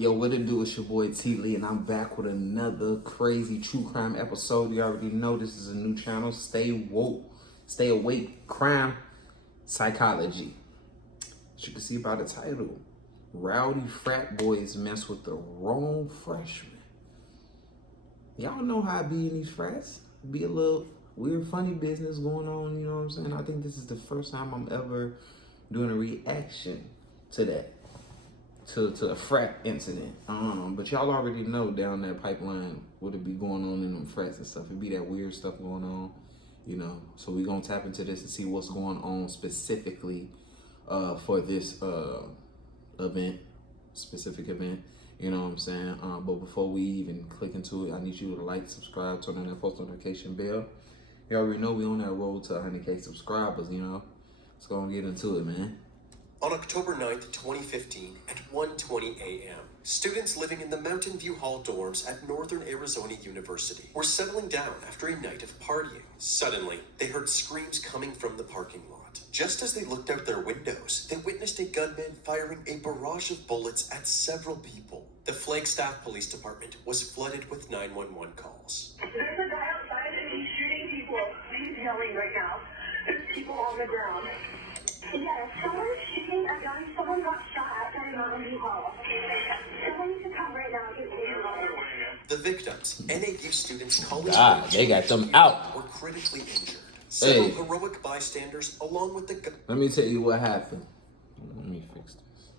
Yo, what it do? It's your boy T-Lee, and I'm back with another crazy true crime episode. You already know this is a new channel. Stay woke, stay awake, crime psychology. As you can see by the title, Rowdy frat boys mess with the wrong freshman. Y'all know how I be in these frats. Be a little weird, funny business going on, you know what I'm saying? I think this is the first time I'm ever doing a reaction to that. To a frat incident. But y'all already know down that pipeline what it be going on in them frats and stuff. It be that weird stuff going on, you know. So we gonna tap into this and see what's going on specifically for this specific event. You know what I'm saying? But before we even click into it, I need you to like, subscribe, turn on that post notification bell. You already know we on that road to 100K subscribers, you know. Let's go and get into it, man. On October 9th, 2015, at 1:20 a.m., students living in the Mountain View Hall dorms at Northern Arizona University were settling down after a night of partying. Suddenly, they heard screams coming from the parking lot. Just as they looked out their windows, they witnessed a gunman firing a barrage of bullets at several people. The Flagstaff Police Department was flooded with 911 calls. There's a guy outside and he's shooting people. He's yelling right now. There's people on the ground. Yeah, someone's shooting a gun. Someone got shot outside Mountain View Hall. Someone needs to come right now and get me. The victims, NAU students, college They got them out. were critically injured. Several heroic bystanders, along with the Let me tell you what happened. Let me fix this.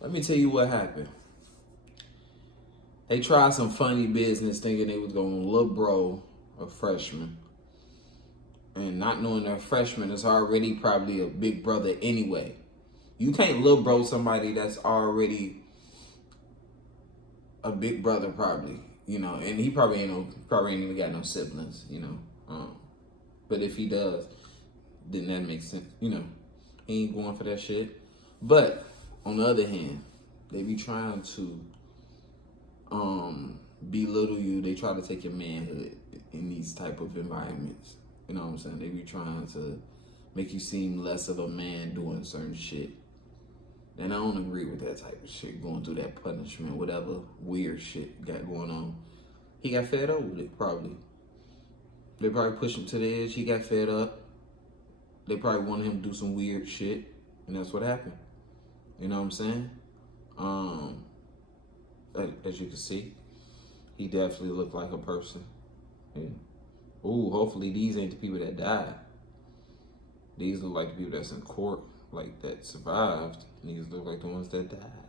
Let me tell you what happened. They tried some funny business thinking they was going to little bro a freshman. And not knowing that freshman is already probably a big brother anyway. You can't little bro somebody that's already a big brother probably, you know, and he probably ain't even got no siblings, you know. But if he does, then that makes sense, you know. He ain't going for that shit. But on the other hand, they be trying to belittle you. They try to take your manhood in these type of environments. You know what I'm saying? They be trying to make you seem less of a man doing certain shit. And I don't agree with that type of shit, going through that punishment, whatever weird shit got going on. He got fed up with it, probably. They probably pushed him to the edge. He got fed up. They probably wanted him to do some weird shit, and that's what happened. You know what I'm saying? As you can see, he definitely looked like a person. Yeah. Ooh, hopefully these ain't the people that died. These look like the people that's in court, like that survived. These look like the ones that died.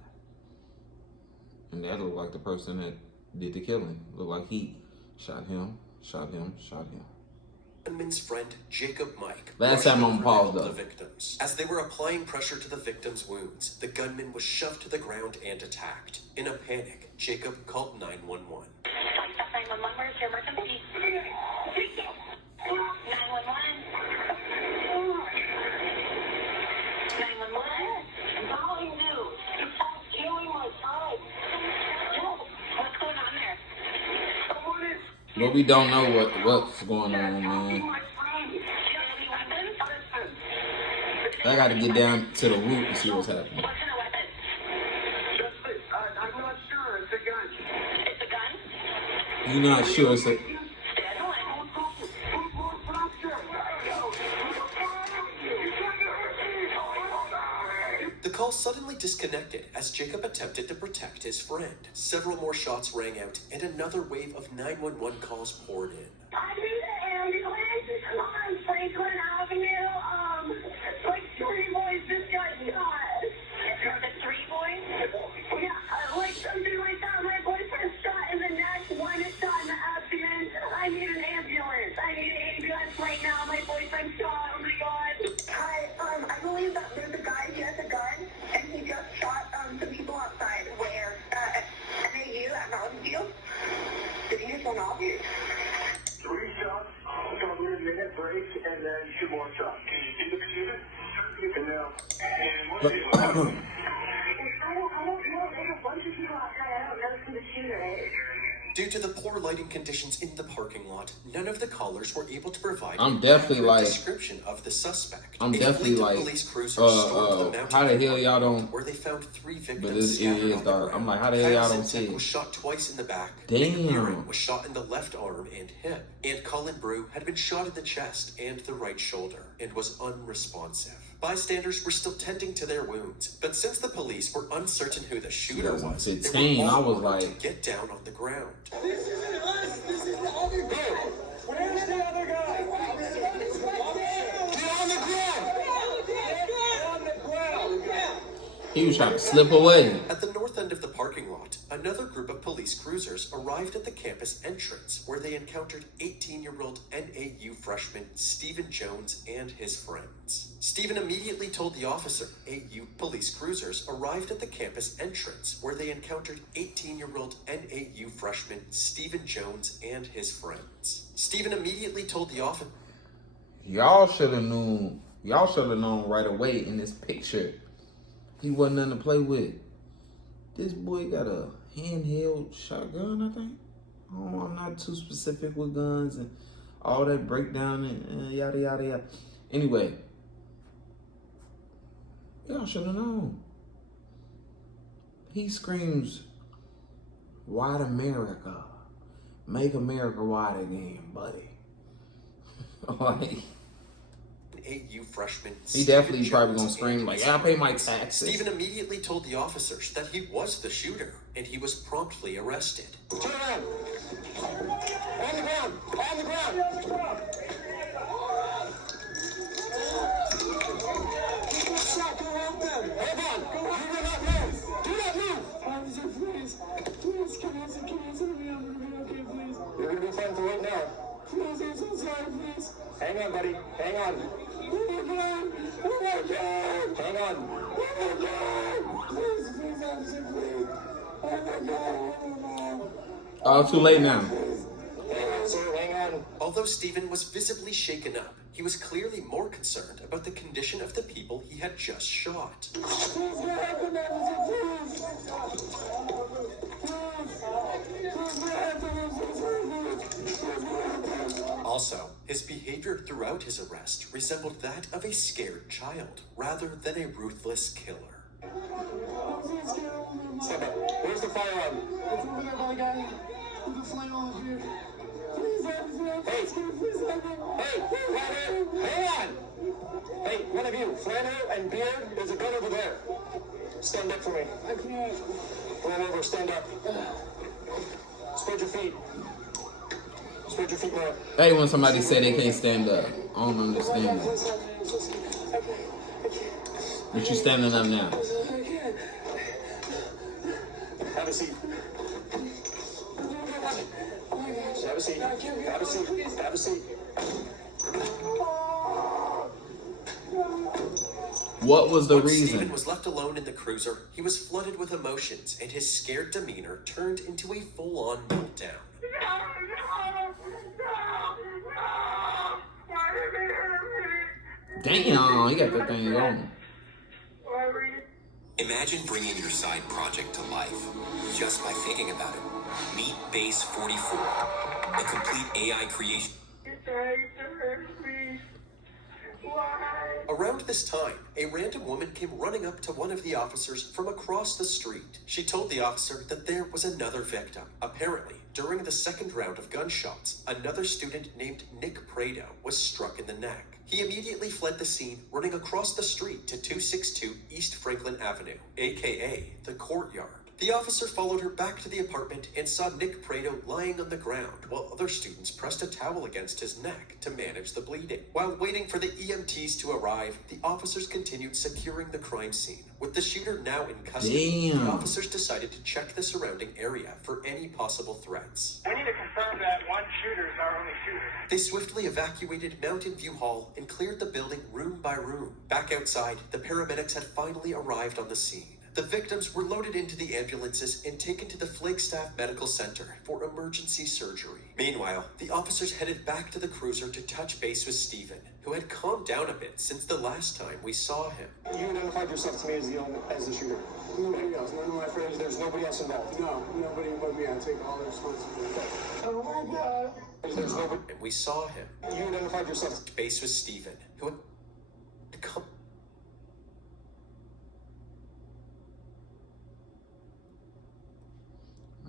And that look like the person that did the killing. Look like he shot him. gunman's friend, Jacob Mike. Last time I'm paused the up. victims. As they were applying pressure to the victim's wounds, the gunman was shoved to the ground and attacked. In a panic, Jacob called 911. 911, where's your emergency? 911. 911. Calling you. Stop killing my son. What's going on there? Someone is. But we don't know what's going on, man. I gotta get down to the root and see what's happening. What kind of weapon? I'm not sure. It's a gun. It's a gun? You're not sure it's a... The call suddenly disconnected as Jacob attempted to protect his friend. Several more shots rang out, and another wave of 911 calls poured in. I need an ambulance on Franklin Avenue. Like 3 boys just got shot. The 3 boys? Yeah, like something like that. My boyfriend's shot in the neck, one is shot in the abdomen. I need an ambulance. I need an ambulance right now. My boyfriend's shot. Oh my god. I believe that there's a guy, he has a gun, and he just shot some people outside. Where? At NAU at Mountain View. Did he just run off? 3 shots, probably a minute break, and then 2 more shots. Can you see the computer? No. And what's the I don't know. There's a bunch of people outside. I don't know who the shooter is. Due to the poor lighting conditions in the parking lot, none of the callers were able to provide I'm an definitely accurate like- description of the suspect. I'm A definitely fleet of like, police cruisers stormed the mountain how the view hell y'all parking lot, don't- where they found 3 victims But it scattered is on the dark. ground. I'm like, how the hell y'all Kyle don't see Zintek it? was shot twice in the back. Damn. Nick Buren was shot in the left arm and hip. And Colin Brew had been shot in the chest and the right shoulder and was unresponsive. Bystanders were still tending to their wounds, but since the police were uncertain who the shooter was, they 2015, were all I was ordered to like- get down on the ground. This isn't us. This is the other guy. Where's the other guy? Get on the ground. Get on the ground. He was trying to slip away. At the north end of the parking lot, another group of police cruisers arrived at the campus entrance where they encountered 18-year-old NAU freshman Stephen Jones and his friends. Stephen immediately told the officer. AU police cruisers arrived at the campus entrance where they encountered 18-year-old NAU freshman Stephen Jones and his friends. Stephen immediately told the officer. Y'all should have known. Y'all should have known right away in this picture. He wasn't nothing to play with. This boy got a handheld shotgun, I think. Oh, I'm not too specific with guns and all that breakdown and yada, yada, yada. Anyway, y'all should have known. He screams, "White America. Make America white again, buddy." Like, AU freshman he definitely Stephen probably Jones gonna scream and like, his "Yeah, I pay my friends. taxes." Stephen immediately told the officers that he was the shooter, and he was promptly arrested. Turn around. On the ground. On the ground. Shot, go help them. Hold on. Go help them. Do not move. Do not move. Officer, please. Please, can you answer me? I'm going to be okay, please. You're going to be fine for right now. Please, I'm so sorry, please. Hang on, buddy. Hang on. Oh my God. Oh my God. Hang on. Oh my God. Please, please, officer, please. Oh my God. Oh my God. Too late now. Hang on, sir. Hang on. Although Stephen was visibly shaken up, he was clearly more concerned about the condition of the people he had just shot. Please go help them, officer, please. Also, his behavior throughout his arrest resembled that of a scared child rather than a ruthless killer. Step up. Where's the firearm? It's over there by the guy with the flame on his beard. Please, officer, please help me. Hey, Flanner, hang on. Hey, one of you, Flanner and Beard, there's a gun over there. Stand up for me. I can't. Run over, stand up. Spread your feet. Spread your feet more. I hate when somebody say they can't stand up. I don't understand that. But you standing up now. Have a seat. Have a seat. Have a seat. Have a seat. What was the When reason? Stephen was left alone in the cruiser, he was flooded with emotions, and his scared demeanor turned into a full-on meltdown. Damn, he got that thing on. Imagine bringing your side project to life just by thinking about it. Meet Base 44, a complete AI creation. Around this time, a random woman came running up to one of the officers from across the street. She told the officer that there was another victim. Apparently, during the second round of gunshots, another student named Nick Prado was struck in the neck. He immediately fled the scene, running across the street to 262 East Franklin Avenue, aka the Courtyard. The officer followed her back to the apartment and saw Nick Prado lying on the ground while other students pressed a towel against his neck to manage the bleeding. While waiting for the EMTs to arrive, the officers continued securing the crime scene. With the shooter now in custody, Damn. the officers decided to check the surrounding area for any possible threats. We need to confirm that one shooter is our only shooter. They swiftly evacuated Mountain View Hall and cleared the building room by room. Back outside, the paramedics had finally arrived on the scene. The victims were loaded into the ambulances and taken to the Flagstaff Medical Center for emergency surgery. Meanwhile, the officers headed back to the cruiser to touch base with Stephen, who had calmed down a bit since the last time we saw him. You identified yourself to me as the shooter. Nobody else. None of my friends. There's nobody else involved. No, nobody but me. I take all the responsibility. Oh my God. There's nobody. And we saw him. You identified yourself. Base was Steven, who had come.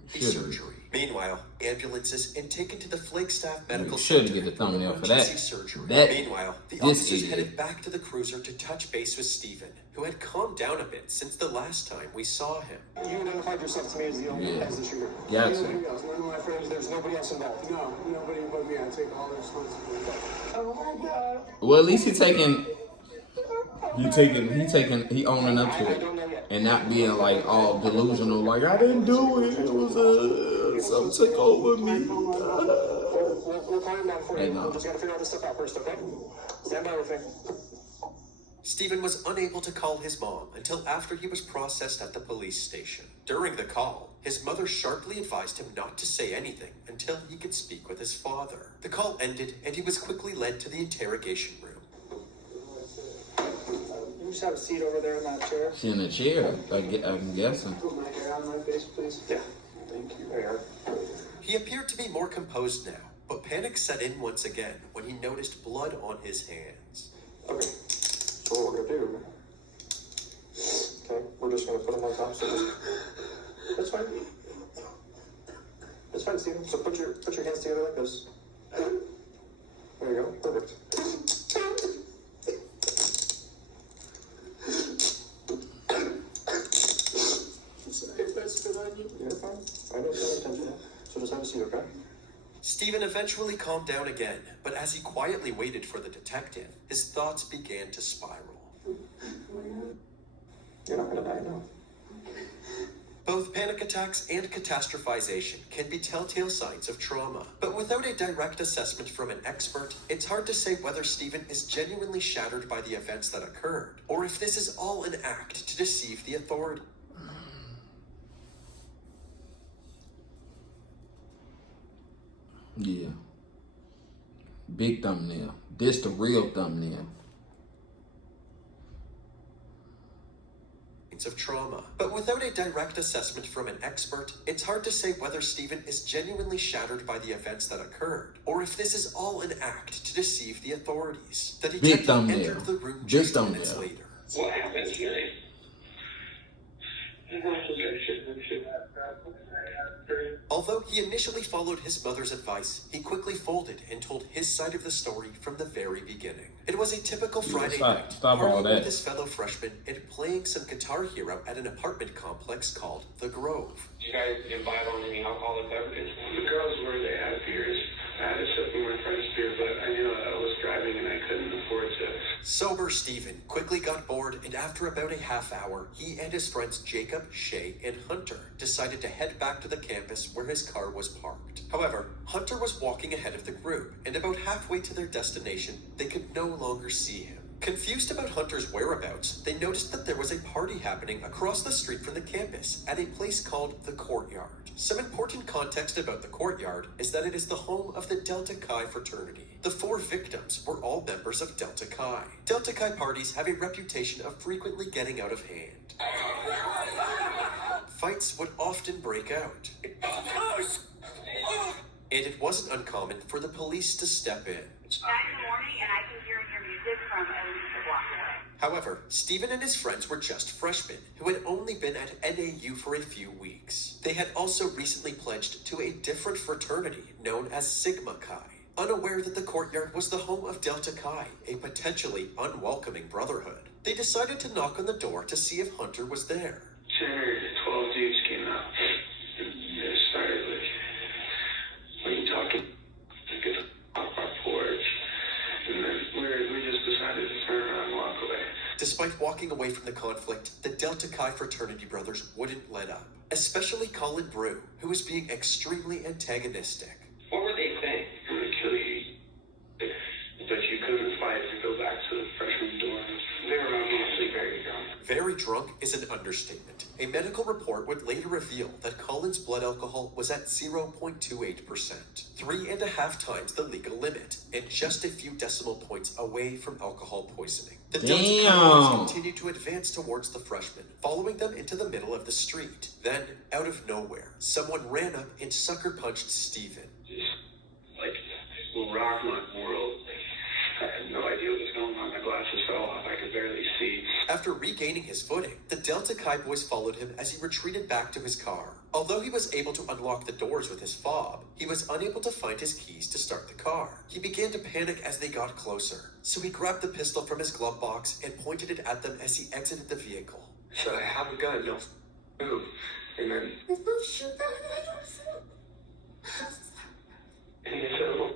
Surgery. Meanwhile, ambulances and taken to the Flagstaff Medical Should Center get the thumbnail for emergency that. surgery. That- Meanwhile, the this officers idiot. headed back to the cruiser to touch base with Steven, who had calmed down a bit since the last time we saw him. You identified yourself to me as the shooter. Gotcha. Nobody else. None of my friends. There's nobody else involved. No, nobody but me. I take all the responsibility. Oh my God. Well, at least he owning up to it and not being like all delusional, like I didn't do it. It was something took over me. We'll call him down for Hey, you. no. Just gotta figure all this stuff out first, okay? Stand by with me. Steven was unable to call his mom until after he was processed at the police station. During the call, his mother sharply advised him not to say anything until he could speak with his father. The call ended and he was quickly led to the interrogation room. You just have a seat over there in that chair. She in a chair, I'm guessing. Put my hair on my face, please. Yeah. Thank you. There you are. He appeared to be more composed now, but panic set in once again when he noticed blood on his hands. Okay. So what we're gonna do? Okay, we're just gonna put them on top. So just, that's fine. That's fine, Steven. So put your hands together like this. There you go. Perfect. Sorry if I spit on you. You're fine. I don't pay attention. So just have a seat, okay? Steven eventually calmed down again, but as he quietly waited for the detective, his thoughts began to spiral. You're not gonna die now. Both panic attacks and catastrophization can be telltale signs of trauma, but without a direct assessment from an expert, it's hard to say whether Steven is genuinely shattered by the events that occurred, or if this is all an act to deceive the authorities. Yeah. Big thumbnail. This the real thumbnail. Of trauma. But without a direct assessment from an expert, it's hard to say whether Steven is genuinely shattered by the events that occurred, or if this is all an act to deceive the authorities. The detective thumbnail. entered the room Big just minutes thumbnail. later. What happened here? Although he initially followed his mother's advice, he quickly folded and told his side of the story from the very beginning. It was a typical Friday night, stop all partying that. with his fellow freshmen and playing some Guitar Hero at an apartment complex called The Grove. Did you guys imbibe on any alcoholic beverages? The girls were, they had beers. I had a sip of my friend's beer, but I knew I was driving and I couldn't afford to. Sober Steven quickly got bored, and after about a half hour, he and his friends Jacob, Shay, and Hunter decided to head back to the campus where his car was parked. However, Hunter was walking ahead of the group, and about halfway to their destination, they could no longer see him. Confused about Hunter's whereabouts, they noticed that there was a party happening across the street from the campus at a place called the Courtyard. Some important context about the Courtyard is that it is the home of the Delta Chi fraternity. The 4 victims were all members of Delta Chi. Delta Chi parties have a reputation of frequently getting out of hand. Fights would often break out. And it wasn't uncommon for the police to step in. 9 in the morning, and I can hear your music from at least a block away. However, Steven and his friends were just freshmen who had only been at NAU for a few weeks. They had also recently pledged to a different fraternity known as Sigma Chi, unaware that the Courtyard was the home of Delta Chi, a potentially unwelcoming brotherhood. They decided to knock on the door to see if Hunter was there. 10 or 12 dudes came out and they started like, what are you talking? Get off our porch. And then we just decided to turn around and walk away. Despite walking away from the conflict, the Delta Chi fraternity brothers wouldn't let up, especially Colin Brew, who was being extremely antagonistic. What were they saying? I'm gonna kill you. But you couldn't fight to go back to the freshman dorm. They were obviously very drunk. very drunk is an understatement. A medical report would later reveal that Colin's blood alcohol was at 0.28%, 3.5 times the legal limit, and just a few decimal points away from alcohol poisoning. The Delta Chi boys continued to advance towards the freshmen, following them into the middle of the street. Then, out of nowhere, someone ran up and sucker punched Steven. Like, rocked my world. I had no idea what was going on. My glasses fell off. I could barely see. After regaining his footing, the Delta Chi boys followed him as he retreated back to his car. Although he was able to unlock the doors with his fob, he was unable to find his keys to start the car. He began to panic as they got closer, so he grabbed the pistol from his glove box and pointed it at them as he exited the vehicle. So I have a gun, don't move. And then... And they said, "I'll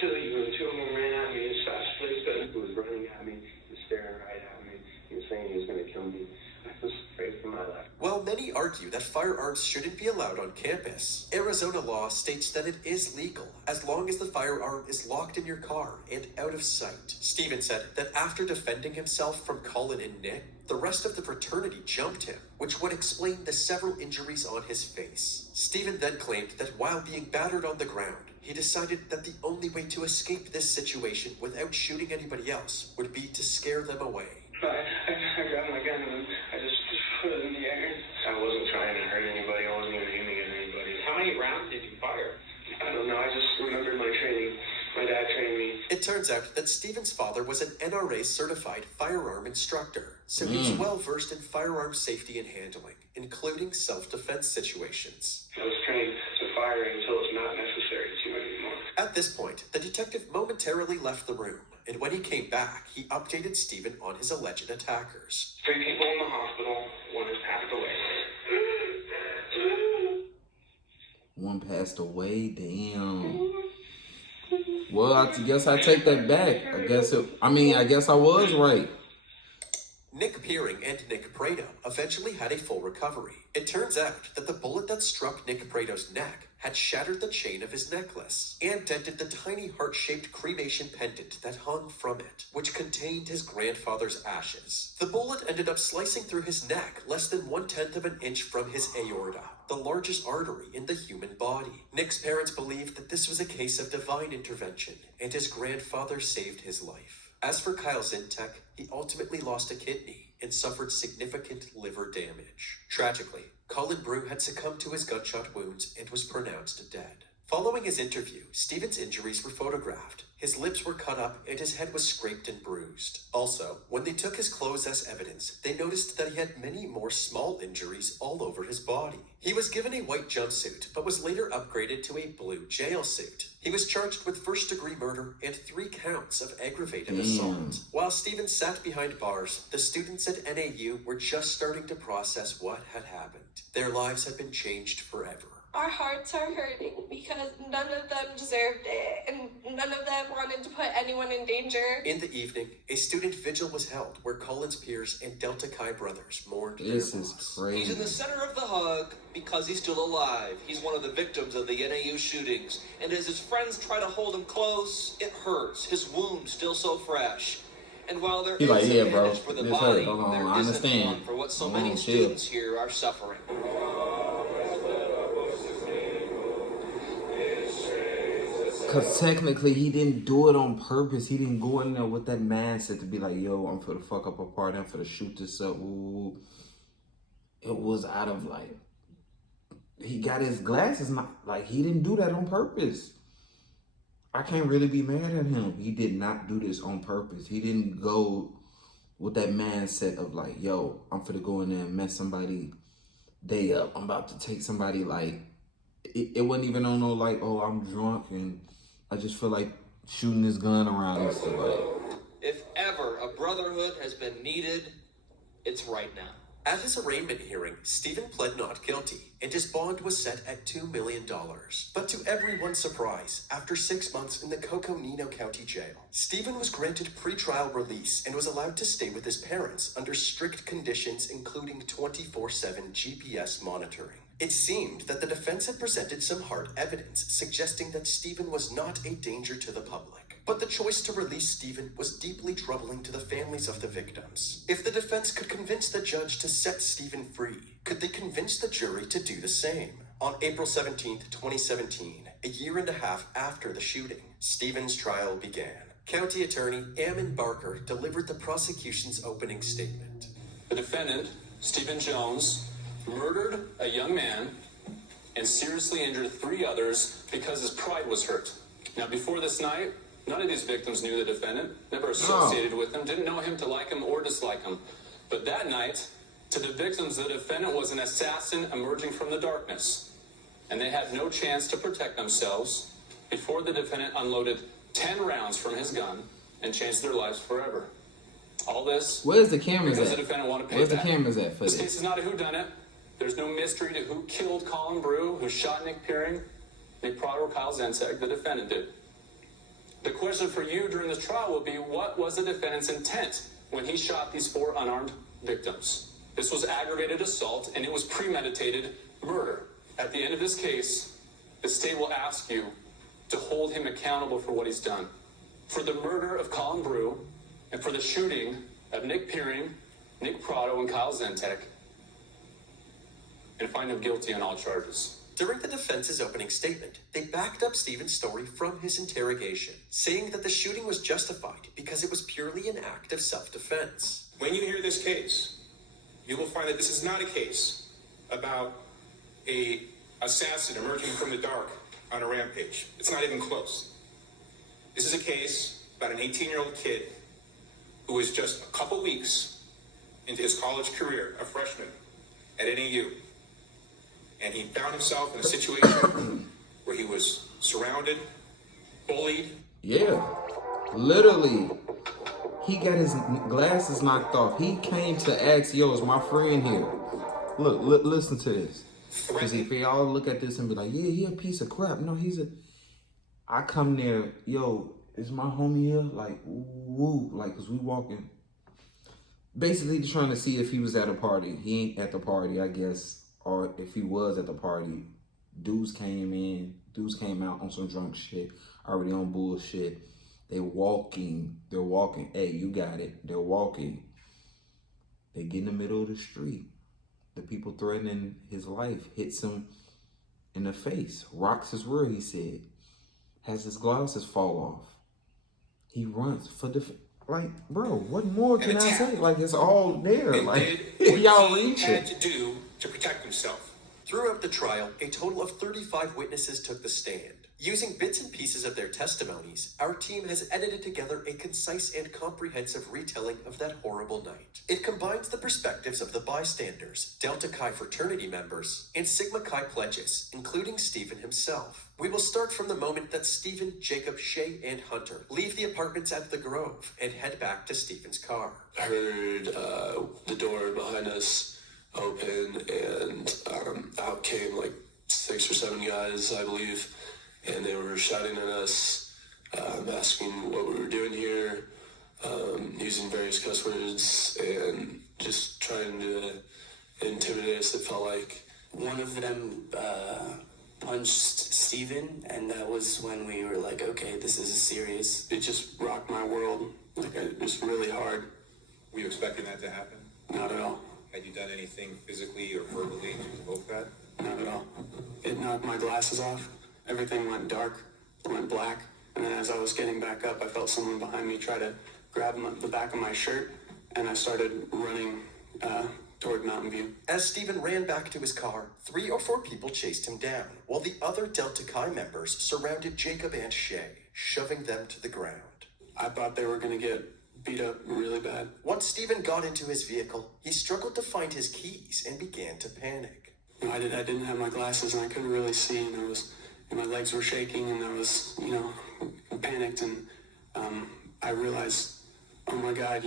kill you." And two of them ran at me as fast as they could. He was running at me. He was staring right at me. He was saying he was going to kill me. I was afraid for my life. While many argue that firearms shouldn't be allowed on campus, Arizona law states that it is legal as long as the firearm is locked in your car and out of sight. Steven said that after defending himself from Colin and Nick, the rest of the fraternity jumped him, which would explain the several injuries on his face. Steven then claimed that while being battered on the ground, he decided that the only way to escape this situation without shooting anybody else would be to scare them away. I grabbed my gun and I just put it in the air. I wasn't trying to hurt anybody. I wasn't even aiming at anybody. How many rounds did you fire? I don't know. I just remembered my training. My dad trained me. It turns out that Steven's father was an NRA-certified firearm instructor, so he was well-versed in firearm safety and handling, including self-defense situations. I was trained to fire until it's not necessary to anymore. At this point, the detective momentarily left the room, and when he came back, he updated Steven on his alleged attackers. 3 people in the hospital. 1 has passed away. One passed away. Damn. Well, I guess I take that back. I guess I was right. Nick Peering and Nick Prado eventually had a full recovery. It turns out that the bullet that struck Nick Prado's neck had shattered the chain of his necklace and dented the tiny heart-shaped cremation pendant that hung from it, which contained his grandfather's ashes. The bullet ended up slicing through his neck less than 1/10 of an inch from his aorta, the largest artery in the human body. Nick's parents believed that this was a case of divine intervention, and his grandfather saved his life. As for Kyle Zintek, he ultimately lost a kidney and suffered significant liver damage. Tragically, Colin Brew had succumbed to his gunshot wounds and was pronounced dead. Following his interview, Steven's injuries were photographed. His lips were cut up and his head was scraped and bruised. Also, when they took his clothes as evidence, they noticed that he had many more small injuries all over his body. He was given a white jumpsuit, but was later upgraded to a blue jail suit. He was charged with first-degree murder and 3 counts of aggravated assault. While Steven sat behind bars, the students at NAU were just starting to process what had happened. Their lives had been changed forever. Our hearts are hurting because none of them deserved it, and none of them wanted to put anyone in danger. In the evening, a student vigil was held where Colin's peers and Delta Chi brothers mourned their This loss. is crazy. He's in the center of the hug because he's still alive. He's one of the victims of the NAU shootings. And as his friends try to hold him close, it hurts. His wound's still so fresh. And while there is like, yeah, bro, advantage for the this body, hurt. Hold on, there I isn't understand. one for what so Hold many on, chill. students here are suffering. Because technically, he didn't do it on purpose. He didn't go in there with that mindset to be like, yo, I'm for the fuck up a party. I'm for to shoot this up. Ooh. It was out of like, he got his glasses knocked. Like, he didn't do that on purpose. I can't really be mad at him. He did not do this on purpose. He didn't go with that mindset of like, yo, I'm for to go in there and mess somebody day up. I'm about to take somebody like, it wasn't even on no like, oh, I'm drunk and I just feel like shooting this gun around and stuff like. If ever a brotherhood has been needed, it's right now. At his arraignment hearing, Steven pled not guilty, and his bond was set at $2 million. But to everyone's surprise, after 6 months in the Coconino County Jail, Steven was granted pretrial release and was allowed to stay with his parents under strict conditions, including 24/7 GPS monitoring. It seemed that the defense had presented some hard evidence suggesting that Steven was not a danger to the public. But the choice to release Stephen was deeply troubling to the families of the victims. If the defense could convince the judge to set Stephen free, could they convince the jury to do the same? On April 17th, 2017, a year and a half after the shooting, Stephen's trial began. County Attorney Ammon Barker delivered the prosecution's opening statement. The defendant, Stephen Jones, murdered a young man and seriously injured 3 others because his pride was hurt. Now, before this night, none of these victims knew the defendant, never associated with him, didn't know him to like him or dislike him. But that night, to the victims, the defendant was an assassin emerging from the darkness, and they had no chance to protect themselves before the defendant unloaded 10 rounds from his gun and changed their lives forever. All this Where's the cameras because at? the defendant wanted to pay Where's back. the cameras at for This this? case is not a whodunit. There's no mystery to who killed Colin Brew, who shot Nick Peering, Nick Prado, or Kyle Zentek. The defendant did. The question for you during this trial will be, what was the defendant's intent when he shot these 4 unarmed victims? This was aggravated assault, and it was premeditated murder. At the end of this case, the state will ask you to hold him accountable for what he's done. For the murder of Colin Brew and for the shooting of Nick Peering, Nick Prado, and Kyle Zentek, and find him guilty on all charges. During the defense's opening statement, they backed up Stephen's story from his interrogation, saying that the shooting was justified because it was purely an act of self-defense. When you hear this case, you will find that this is not a case about a assassin emerging from the dark on a rampage. It's not even close. This is a case about an 18-year-old kid who was just a couple weeks into his college career, a freshman at NAU. And he found himself in a situation where he was surrounded, bullied. Yeah, literally. He got his glasses knocked off. He came to ask, yo, is my friend here? Look, listen to this. Because if y'all look at this and be like, yeah, he a piece of crap. No, I come there, yo, is my homie here? Like, woo, like, because we walking. Basically trying to see if he was at a party. He ain't at the party, I guess. Or if he was at the party, dudes came out on some drunk shit, already on bullshit. They're walking. Hey, you got it. They're walking. They get in the middle of the street. The people threatening his life hits him in the face. Rocks his rear, he said. Has his glasses fall off. He runs for the... Like, bro, what more can I say? Like, it's all there. And like, did y'all what he reach had it. to do to protect himself. Throughout the trial, a total of 35 witnesses took the stand. Using bits and pieces of their testimonies, our team has edited together a concise and comprehensive retelling of that horrible night. It combines the perspectives of the bystanders, Delta Chi fraternity members, and Sigma Chi pledges, including Stephen himself. We will start from the moment that Stephen, Jacob, Shay, and Hunter leave the apartments at the Grove and head back to Stephen's car. I heard the door behind us open, and out came like 6 or 7 guys, I believe, and they were shouting at us, asking what we were doing here, using various cuss words, and just trying to intimidate us, it felt like. One of them punched Steven, and that was when we were like, okay, this is serious. It just rocked my world. Like, it was really hard. Were you expecting that to happen? Not at all. Had you done anything physically or verbally to provoke that? Not at all. It knocked my glasses off. Everything went dark, went black, and then as I was getting back up, I felt someone behind me try to grab the back of my shirt, and I started running toward Mountain View. As Stephen ran back to his car, 3 or 4 people chased him down, while the other Delta Chi members surrounded Jacob and Shay, shoving them to the ground. I thought they were going to get beat up really bad. Once Stephen got into his vehicle, he struggled to find his keys and began to panic. I didn't have my glasses, and I couldn't really see, and my legs were shaking, and I was, panicked, and I realized, oh my God,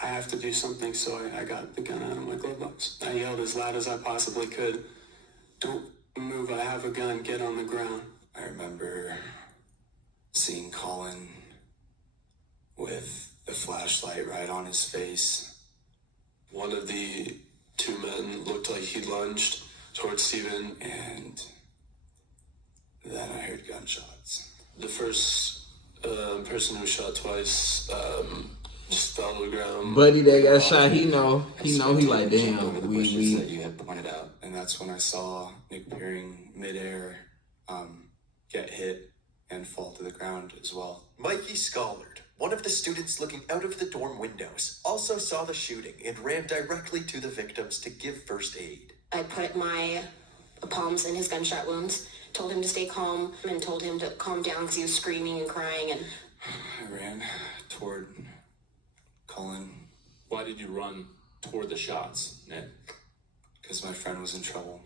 I have to do something, so I got the gun out of my glove box. I yelled as loud as I possibly could, "Don't move, I have a gun, get on the ground." I remember seeing Colin with the flashlight right on his face. One of the 2 men looked like he lunged towards Stephen, And then I heard gunshots. The first Person who shot twice, just fell to the ground. Buddy that got shot, he know he like, damn, Over the bushes that you had pointed out, and that's when I saw Nick Peering midair get hit and fall to the ground as well. Mikey Schollard, one of the students looking out of the dorm windows, also saw the shooting and ran directly to the victims to give first aid. I put my palms in his gunshot wounds, told him to stay calm, and told him to calm down because he was screaming and crying. And I ran toward Colin. Why did you run toward the shots, Nick? Because my friend was in trouble.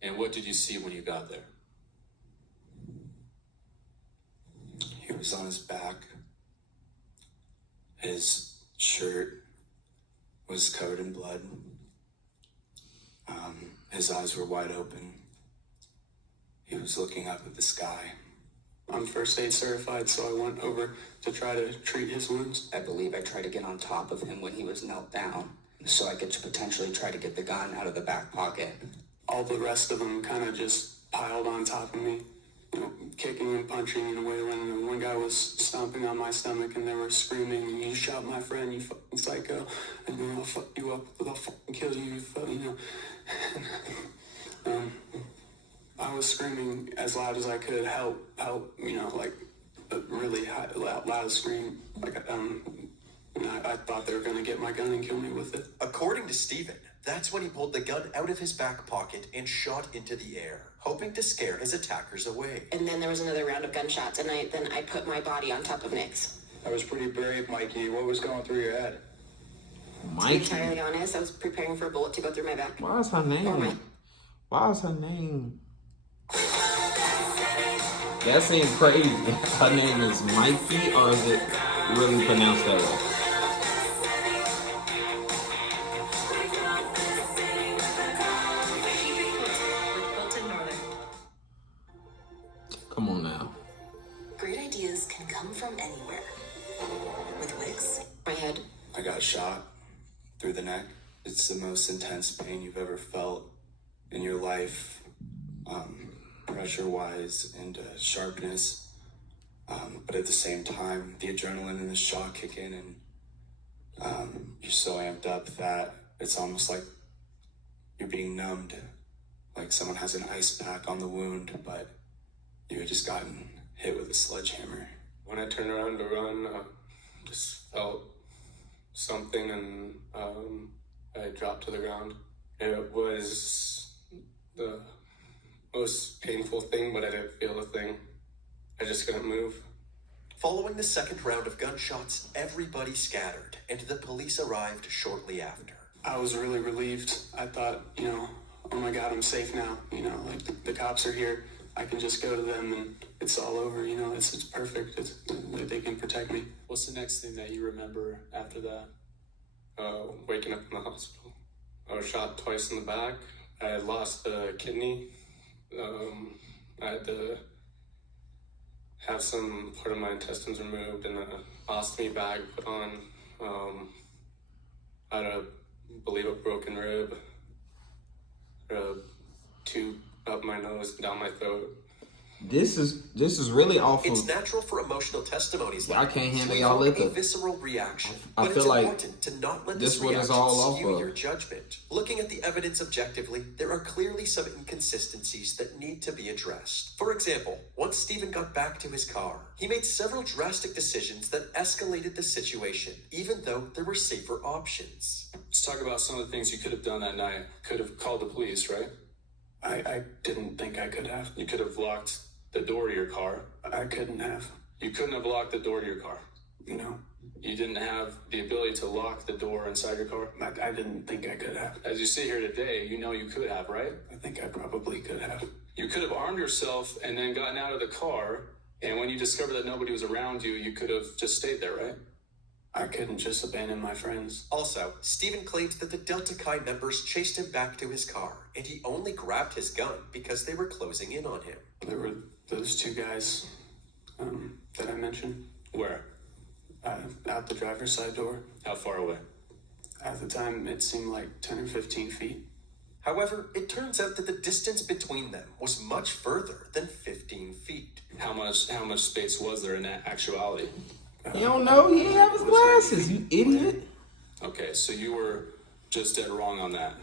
And what did you see when you got there? He was on his back. His shirt was covered in blood. His eyes were wide open. He was looking up at the sky. I'm first aid certified, so I went over to try to treat his wounds. I believe I tried to get on top of him when he was knelt down, so I could potentially try to get the gun out of the back pocket. All the rest of them kind of just piled on top of me, you know, kicking and punching and wailing. And one guy was stomping on my stomach, and they were screaming, "You shot my friend, you fucking psycho! And then I'll fuck you up, I'll fucking kill you, you know." I was screaming as loud as I could, help, you know, like a really high, loud scream. Like, I thought they were going to get my gun and kill me with it. According to Stephen, that's when he pulled the gun out of his back pocket and shot into the air, hoping to scare his attackers away. And then there was another round of gunshots, and then I put my body on top of Nick's. I was pretty brave, Mikey. What was going through your head? Mikey. To be entirely honest, I was preparing for a bullet to go through my back. Why is her name? Why is her name? That seems crazy. Her name is Mikey, or is it really pronounced that way? Come on now. Great ideas can come from anywhere. With Wix, my head. I got shot through the neck. It's the most intense pain you've ever felt in your life, pressure-wise and sharpness. But at the same time, the adrenaline and the shock kick in, and you're so amped up that it's almost like you're being numbed, like someone has an ice pack on the wound, but you had just gotten hit with a sledgehammer. When I turned around to run, just felt something, and I dropped to the ground. It was the most painful thing, but I didn't feel a thing. I just couldn't move. Following the second round of gunshots, everybody scattered, and the police arrived shortly after. I was really relieved. I thought, you know, oh my God, I'm safe now. You know, like the cops are here. I can just go to them and it's all over. You know, it's perfect. They can protect me. What's the next thing that you remember after that? Waking up in the hospital. I was shot twice in the back. I had lost a kidney. I had to have some part of my intestines removed and a ostomy bag put on. I had a broken rib, a tube up my nose and down my throat. This is really awful. It's natural for emotional testimonies like I can't handle to y'all evoke liquor. a visceral reaction. I But feel it's like important to not let this this what it's reaction all off skew of. your judgment. Looking at the evidence objectively, there are clearly some inconsistencies that need to be addressed. For example, once Stephen got back to his car, he made several drastic decisions that escalated the situation, even though there were safer options. Let's talk about some of the things you could have done that night. Could have called the police, right? I didn't think I could have. You could have locked the door to your car. I couldn't have. You couldn't have locked the door to your car. No. You didn't have the ability to lock the door inside your car? I didn't think I could have. As you sit here today, you know you could have, right? I think I probably could have. You could have armed yourself and then gotten out of the car, and when you discovered that nobody was around you, you could have just stayed there, right? I couldn't just abandon my friends. Also, Stephen claims that the Delta Chi members chased him back to his car, and he only grabbed his gun because they were closing in on him. There were those two guys that I mentioned. Where? Out the driver's side door. How far away? At the time, it seemed like 10 or 15 feet. However, it turns out that the distance between them was much further than 15 feet. How much space was there in that actuality? You don't know? He didn't have his glasses, you idiot. Okay, so you were just dead wrong on that.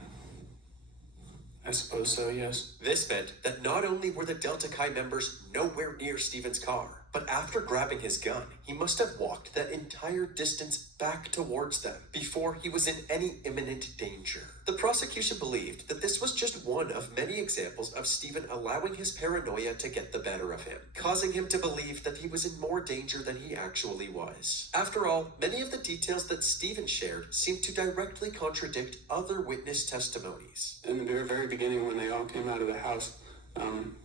I suppose so, yes. This meant that not only were the Delta Chi members nowhere near Steven's car, but after grabbing his gun, he must have walked that entire distance back towards them before he was in any imminent danger. The prosecution believed that this was just one of many examples of Steven allowing his paranoia to get the better of him, causing him to believe that he was in more danger than he actually was. After all, many of the details that Steven shared seemed to directly contradict other witness testimonies. In the very beginning, when they all came out of the house,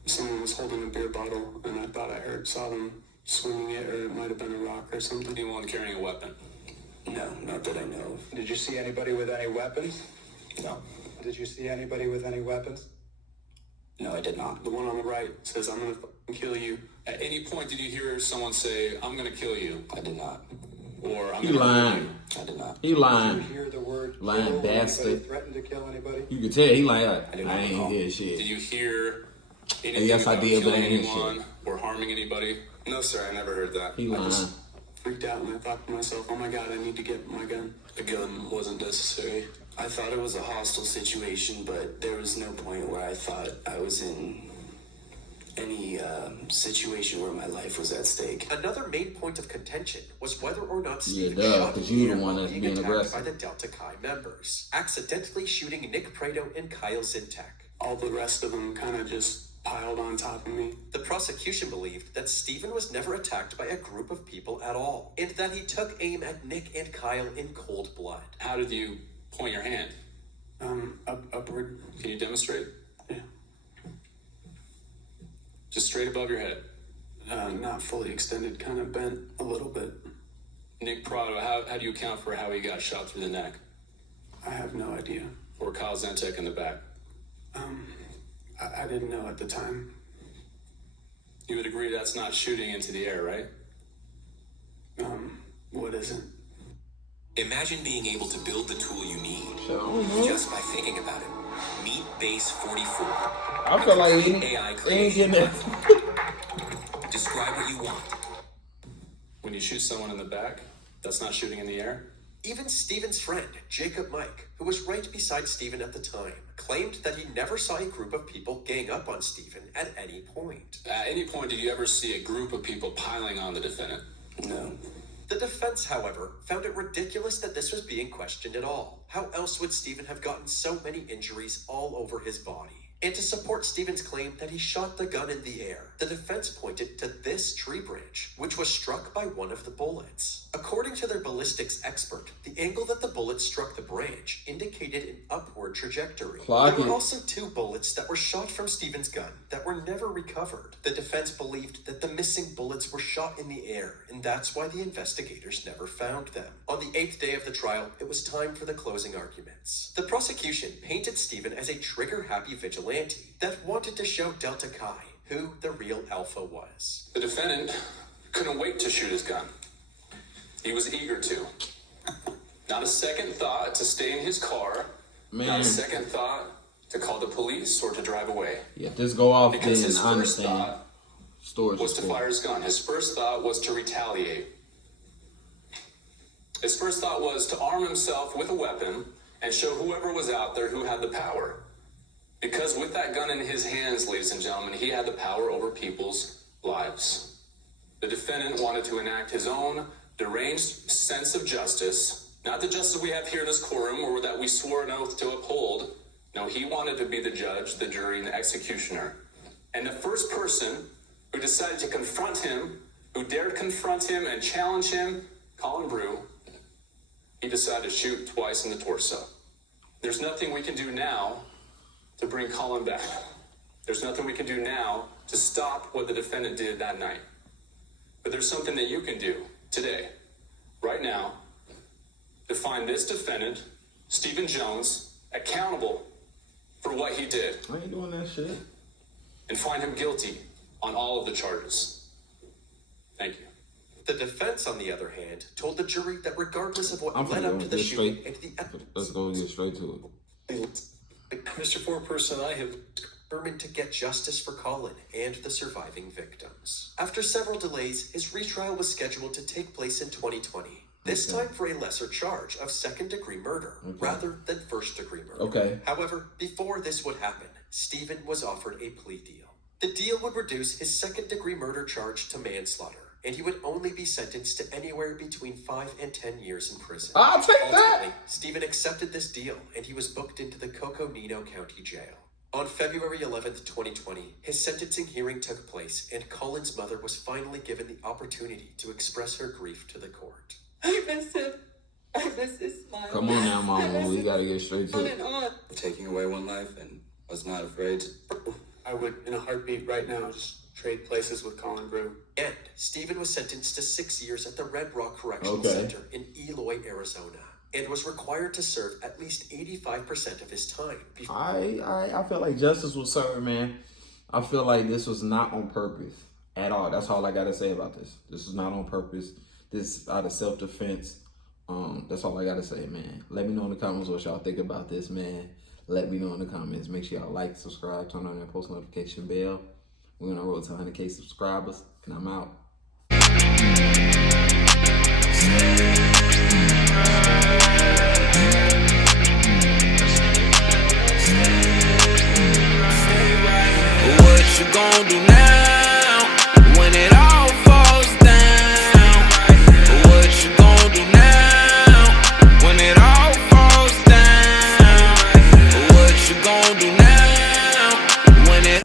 someone was holding a beer bottle, and I thought saw them swinging it, or it might have been a rock or something. Anyone carrying a weapon? No, not that I know of. Did you see anybody with any weapons? No. Did you see anybody with any weapons? No, I did not. The one on the right says, "I'm gonna fucking kill you." At any point did you hear someone say, "I'm gonna kill you"? I did not. Or I'm He gonna lying. kill you? I did not. He lying. Did you hear the word Lying kill? bastard. Anybody threatened to kill anybody? You could tell he like, I I did not ain't recall. hear shit. Did you hear anything Yes, I about did, but I killing ain't hear anyone shit. or harming anybody? No, sir, I never heard that. He lying. Freaked out, and I thought to myself, "Oh my God, I need to get my gun." The gun wasn't necessary. I thought it was a hostile situation, but there was no point where I thought I was in any situation where my life was at stake. Another main point of contention was whether or not Steven duh, shot 'cause you the Peter one while that's being being attacked aggressive. by the Delta Chi members, accidentally shooting Nick Prado and Kyle Zintek. All the rest of them kind of just piled on top of me. The prosecution believed that Steven was never attacked by a group of people at all, and that he took aim at Nick and Kyle in cold blood. How did you point your hand? Upward. Can you demonstrate? Yeah. Just straight above your head. Not fully extended, kind of bent a little bit. Nick Prado, how do you account for how he got shot through the neck? I have no idea. Or Kyle Zentek in the back? I didn't know at the time. You would agree that's not shooting into the air, right? What is it? Imagine being able to build the tool you need just by thinking about it. Meet Base 44. I feel like he ain't getting it. Describe what you want. When you shoot someone in the back, that's not shooting in the air? Even Steven's friend, Jacob Mike, who was right beside Steven at the time, claimed that he never saw a group of people gang up on Steven at any point. At any point, did you ever see a group of people piling on the defendant? No. The defense, however, found it ridiculous that this was being questioned at all. How else would Steven have gotten so many injuries all over his body? And to support Steven's claim that he shot the gun in the air, the defense pointed to this tree branch, which was struck by one of the bullets. According to their ballistics expert, the angle that the bullet struck the branch indicated an upward trajectory. Clock There were it. also 2 bullets that were shot from Steven's gun that were never recovered. The defense believed that the missing bullets were shot in the air, and that's why the investigators never found them. On the 8th day of the trial, it was time for the closing arguments. The prosecution painted Steven as a trigger-happy vigilante that wanted to show Delta Chi who the real alpha was. The defendant couldn't wait to shoot his gun. He was eager to. Not a second thought to stay in his car. Not Man, a second thought to call the police or to drive away. yeah, just go off Because then. his I first understand. thought Storage was to is cool. fire his gun. His first thought was to retaliate. His first thought was to arm himself with a weapon and show whoever was out there who had the power. Because with that gun in his hands, ladies and gentlemen, he had the power over people's lives. The defendant wanted to enact his own deranged sense of justice, not the justice we have here in this courtroom or that we swore an oath to uphold. No, he wanted to be the judge, the jury, and the executioner. And the first person who decided to confront him, who dared confront him and challenge him, Colin Brew, he decided to shoot twice in the torso. There's nothing we can do now to bring Colin back. There's nothing we can do now to stop what the defendant did that night. But there's something that you can do today, right now, to find this defendant, Stephen Jones, accountable for what he did. I ain't doing that shit. And find him guilty on all of the charges. Thank you. The defense, on the other hand, told the jury that regardless of what I'm led finna up to go the get shooting straight. and the Let's go get straight to it. Mr. Foreperson, I have determined to get justice for Colin and the surviving victims. After several delays, his retrial was scheduled to take place in 2020. This time for a lesser charge of second-degree murder rather than first-degree murder. Okay. However, before this would happen, Stephen was offered a plea deal. The deal would reduce his second-degree murder charge to manslaughter, and he would only be sentenced to anywhere between 5 and 10 years in prison. I'll take that. Ultimately, Stephen accepted this deal, and he was booked into the Coconino County Jail. On February 11th, 2020, his sentencing hearing took place, and Colin's mother was finally given the opportunity to express her grief to the court. I miss him. I miss his smile. Come on now, Mama. We gotta get straight to it. Taking away one life and was not afraid to... I would, in a heartbeat right now, just trade places with Colin Brew. And Stephen was sentenced to 6 years at the Red Rock Correctional Center in Eloy, Arizona, and was required to serve at least 85% of his time. I feel like justice was served, man. I feel like this was not on purpose at all. That's all I gotta say about this. This is not on purpose. This is out of self-defense. That's all I gotta say, man. Let me know in the comments what y'all think about this, man. Let me know in the comments. Make sure y'all like, subscribe, turn on that post notification bell. We're on the road to 100K subscribers, and I'm out.